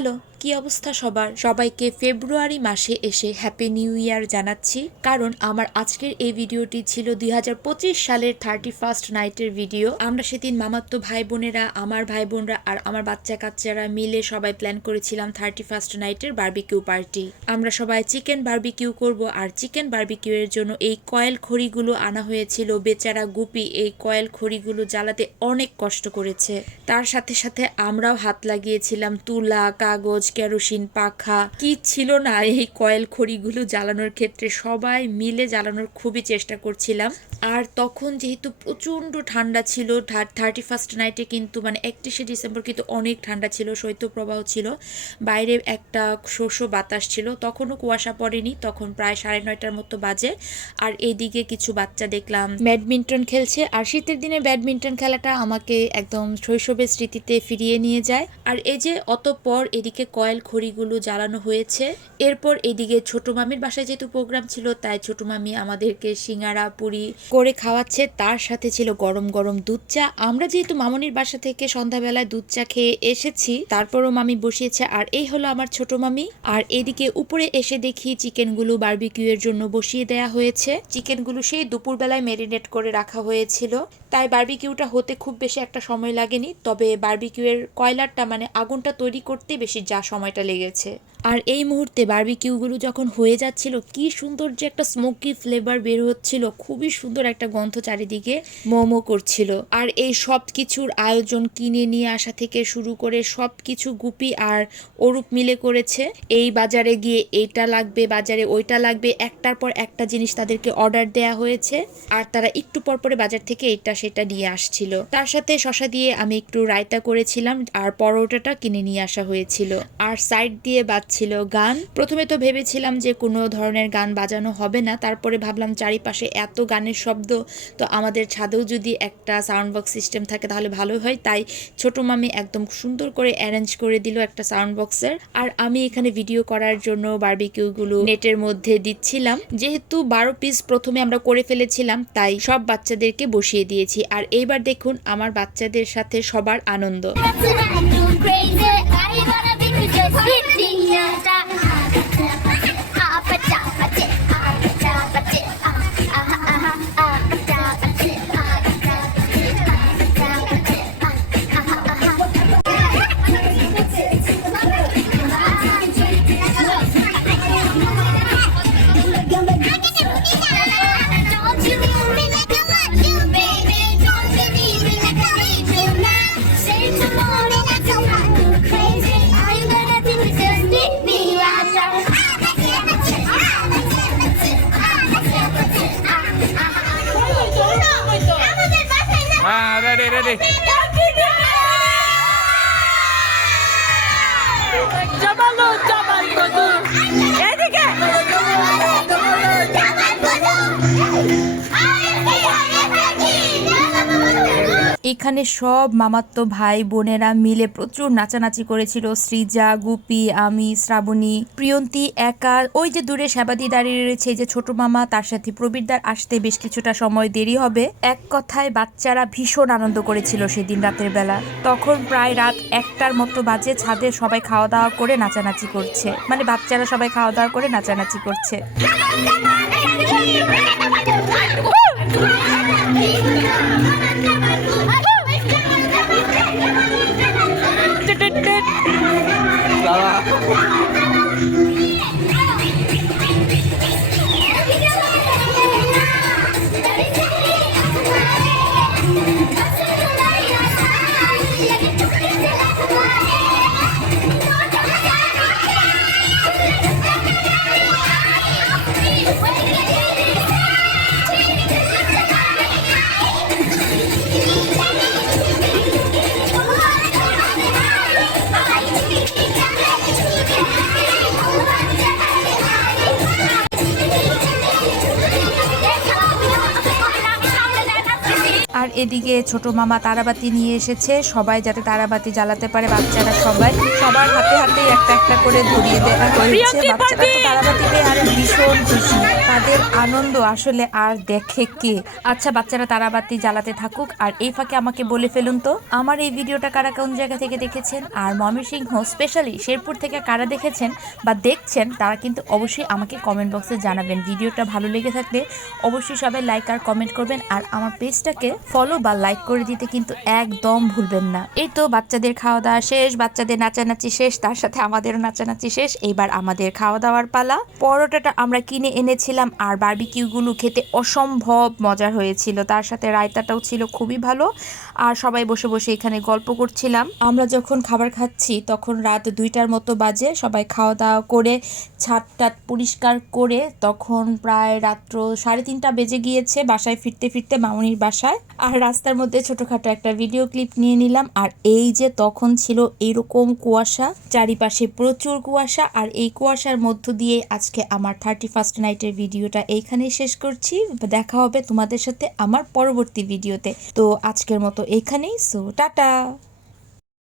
Hello, কি অবস্থা সবার? সবাইকে ফেব্রুয়ারি মাসে এসে হ্যাপি নিউ ইয়ার জানাচ্ছি। কারণ আমার আজকের এই ভিডিওটি ছিল 2025 সালের 31st নাইটের ভিডিও। আমরা সেদিন মামাতো ভাই বোনেরা, আমার ভাই বোনরা আর আমার বাচ্চা কাচ্চারা মিলে সবাই প্ল্যান করেছিলাম 31st নাইটের বারবিকিউ পার্টি। আমরা সবাই চিকেন বারবিকিউ করব, আর চিকেন বারবিকিউ এর জন্য এই কয়েল খড়িগুলো আনা হয়েছিল। বেচারা গুপি এই কয়েল খড়িগুলো জ্বালাতে অনেক কষ্ট করেছে। তার সাথে সাথে আমরাও হাত লাগিয়েছিলাম। তুলা, কাগজ, কেরোসিন, পাখা, কি ছিল না এই কয়েল খড়িগুলো জ্বালানোর ক্ষেত্রে। সবাই মিলে জ্বালানোর খুবই চেষ্টা করছিলাম। আর তখন যেহেতু প্রচন্ড ঠান্ডা ছিল, 31st নাইটে কিন্তু 31শে ডিসেম্বর কিন্তু অনেক ঠান্ডা ছিল, শৈত্যপ্রবাহ ছিল, বাইরে একটা শোষো বাতাস ছিল। তখনও কুয়াশা পড়েনি, তখন প্রায় 9:30টার মতো বাজে। আর এইদিকে কিছু বাচ্চা দেখলাম ব্যাডমিন্টন খেলছে। আর শীতের দিনে ব্যাডমিন্টন খেলাটা আমাকে একদম শৈশবের স্মৃতিতে ফিরিয়ে নিয়ে যায়। আর এই যে অতঃপর এদিকে কয়েল খড়িগুলো জ্বালানো হয়েছে। এরপর এদিকে ছোট মামির বাসায় যেহেতু প্রোগ্রাম ছিল, তাই ছোট মামি আমাদেরকে সিঙ্গারা পুরি করে খাওয়াচ্ছে। তার সাথে ছিল গরম গরম দুধ চা। আমরা যেহেতু মামনির বাসা থেকে সন্ধ্যাবেলায় দুধ চা খেয়ে এসেছি, তারপরও মামি বসিয়েছে। আর এই হলো আমার ছোট মামি। আর এদিকে উপরে এসে দেখি চিকেনগুলো বারবিকিউ এর জন্য বসিয়ে দেয়া হয়েছে। চিকেনগুলো সেই দুপুরবেলায় ম্যারিনেট করে রাখা হয়েছিল, তাই বারবিকিউটা হতে খুব বেশি একটা সময় লাগেনি। তবে বারবিকিউ এর কয়লারটা আগুনটা তৈরি করতে বেশি যা সময়টা লেগেছে। আর এই মুহূর্তে বারবিকিউগুলো যখন হয়ে যাচ্ছিল, কি সুন্দর যে একটা স্মোকি ফ্লেভার বের হচ্ছিল, খুবই সুন্দর একটা গন্ধ চারিদিকে মোমো করছিল। আর এই সব কিছুর আয়োজন কিনে নিয়ে আসা থেকে শুরু করে সব কিছু গুপি আর অরূপ মিলে করেছে। এই বাজারে গিয়ে এইটা লাগবে, বাজারে ওইটা লাগবে, একটার পর একটা জিনিস তাদেরকে অর্ডার দেয়া হয়েছে। আর তারা একটু পর পরে বাজার থেকে এটা সেটা নিয়ে আসছিল। তার সাথে শশা দিয়ে আমি একটু রায়তা করেছিলাম, আর পরোটাটা কিনে নিয়ে আসা হয়েছিল। আর সাইড দিয়ে ছিল গান। প্রথমে তো ভেবেছিলাম যে কোনো ধরনের গান বাজানো হবে না, তারপরে ভাবলাম চারিপাশে এত গানের শব্দ, তো আমাদের ছাদেও যদি একটা সাউন্ড বক্স সিস্টেম থাকে তাহলে ভালো হয়। তাই ছোট মামি একদম সুন্দর করে অ্যারেঞ্জ করে দিল একটা সাউন্ড বক্সের। আর আমি এখানে ভিডিও করার জন্য বারবিকিউগুলো নেটের মধ্যে দিচ্ছিলাম। যেহেতু 12 পিস প্রথমে আমরা করে ফেলেছিলাম, তাই সব বাচ্চাদেরকে বসিয়ে দিয়েছি। আর এইবার দেখুন আমার বাচ্চাদের সাথে সবার আনন্দ। Ready. এখানে সব মামাতো ভাই বোনেরা মিলে প্রচুর নাচানাচি করেছিল। সৃজা, গুপি, আমি, শ্রাবণী, প্রিয়ন্তী, একা। ওই যে দূরে সেবাদি দাঁড়িয়ে রয়েছে, যে ছোট মামা, তার সাথে প্রবীরদার আসতে বেশ কিছুটা সময় দেরি হবে। এক কথায় বাচ্চারা ভীষণ আনন্দ করেছিল সেদিন রাতের বেলা। তখন প্রায় রাত 1টার মতো বাজে। ছাদে সবাই খাওয়া দাওয়া করে নাচানাচি করছে, বাচ্চারা সবাই খাওয়া দাওয়া করে নাচানাচি করছে। আর এদিকে ছোট মামা তারাবাতি নিয়ে এসেছে, সবাই যাতে তারাবাতি জ্বালাতে পারে, বাচ্চারা সবার হাতে হাতে একটা একটা করে ধরিয়ে দেওয়া হয়েছে। বাচ্চারা তো তারাবাতি পেয়ে আর ভীষণ খুশি, তাদের আনন্দ আসলে আর দেখে কে। আচ্ছা, বাচ্চারা তারাবাতি জ্বালাতে থাকুক, আর এই ফাঁকে আমাকে বলে ফেলুন তো আমার এই ভিডিওটা কারা কোন জায়গা থেকে দেখেছেন, আর ময়মনসিংহ স্পেশালি শেরপুর থেকে কারা দেখেছেন বা দেখছেন তারা কিন্তু অবশ্যই আমাকে কমেন্ট বক্সে জানাবেন। ভিডিওটা ভালো লেগে থাকলে অবশ্যই সবাই লাইক আর কমেন্ট করবেন, আর আমার পেজটাকে ফলো বা লাইক করে দিতে কিন্তু একদম ভুলবেন না। এই তো বাচ্চাদের খাওয়া দাওয়া শেষ, বাচ্চাদের নাচানাচি শেষ, তার সাথে আমাদেরও নাচানাচি শেষ। এইবার আমাদের খাওয়া দাওয়ার পালা। পরোটাটা আমরা কিনে এনেছিলাম, আর বারবিকিউগুলো খেতে অসম্ভব মজার হয়েছিল, তার সাথে রায়তাটাও ছিল খুবই ভালো। আর সবাই বসে বসে এখানে গল্প করছিলাম। আমরা যখন খাবার খাচ্ছি তখন রাত 2টার মতো বাজে। সবাই খাওয়া দাওয়া করে ছাদটা পরিষ্কার করে তখন প্রায় রাত্র 3:30 বেজে গিয়েছে বাসায় ফিরতে ফিরতে, মামুনির বাসায়। আর রাস্তার মধ্যে ছোটখাটো একটা ভিডিও ক্লিপ নিয়ে নিলাম। আর এই যে তখন ছিল এরকম কুয়াশা, চারিপাশে প্রচুর কুয়াশা, আর এই কুয়াশার মধ্য দিয়ে আজকে আমার 31st নাইটের ভিডিওটা এইখানেই শেষ করছি। দেখা হবে তোমাদের সাথে আমার পরবর্তী ভিডিওতে। তো আজকের মতো এইখানেই, সো টাটা।